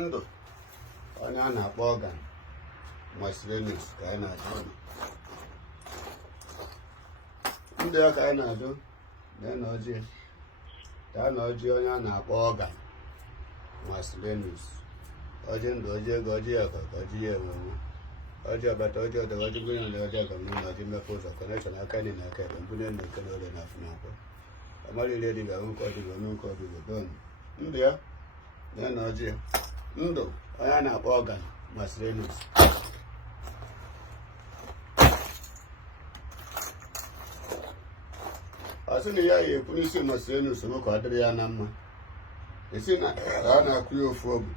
ndụ onye a na-akpọ ọgan masịrịnus ka anyị na-ajụ ndụ ya ka anyị na-ajụ na ọjị onye a na-akpọ ọgan masịrịnus ọjị ndụ ọjị ego ọjị ego ka ọjị ya enwenwe ọjị ọbata ọjị ọdọ ọjị mbunye na ọjị ọgọ na ọjị mmepe ụzọ kọnekshọn aka dị na aka ebe mbunye na eke na ore na afọ na-akpọ amara ile dị ga nke ọdịgo nke ọdịgo don ndụ ya na ọjị ndụ onye a na-akpọ ọgan masịrịnus ọ sị na ya yi ekwu n'isi masịrịnus m ka ọ dịrị ya na mma esi na a na-akụ ya ofu ogwu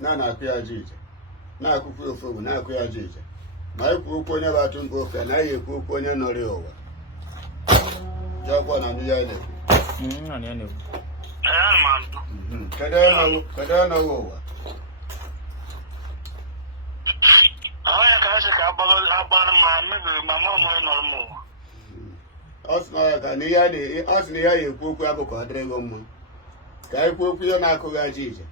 na-akụ ya ji ije na-akụkwu ya ofu ogwu na-akụ ya ji ije ma ikwu okwu onye bụ atụ mkpa ofe anaghị ekwu okwu onye nọrọ ya ụwa jọkwa na ndị ya na-ekwu kedu ọnọwụ ụwa ọ sị na ya ekwu okwu akụkụ ọ dịrị gị mma ka anyị kwuo okwu ihe na-akụghị aja ije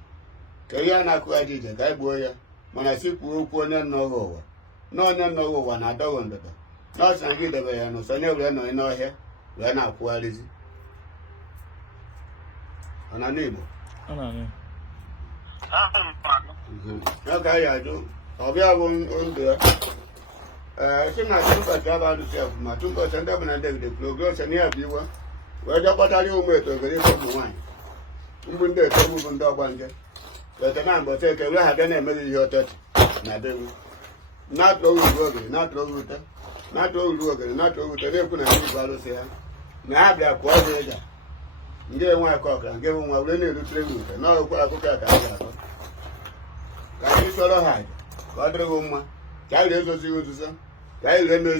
ka ihe a na-akụghị aja ije ka anyị gbuo ya mana si kwuo okwu onye nnọghị ụwa na onye nnọghị ụwa na-adọghị ndụdọ na ọ sị na gị debe ya n'ụsọ onye were nọ n'ọhịa wee na-akwụgharịzi ọ na n'Igbo ya ka anyị ajụ ọbịa bụ ndụ ya si na tụmbọchị aba adụsị afụ ma tụmbọchị ndị bụ na ndị gide progres na ya bụ iwe wee jee kpọtara ụmụ etogere ife ụmụ nwaanyị mgbu ndị etomụ bụ ndị ọgba nje weta na mbọchị eke were ha bịa na-emeghị ihe ọtọchị na bewu na-atụ uru ogere na-atụ oge ute na-atụ uru ogere na-atụ oge ute na-ekwu na ndị bụ arụsị ha na ha bịa kwụọ ọrụ ịja ndị enwe aka ọkara nke bụ nwa were na-erutere gị ute na ọgwụkwa akụkọ a ka a ga-akọ ka anyị chọrọ ha aja ka ọ dịrị gị mma ka anyị ga-ezozi gị nzuzo ka anyị ga-eme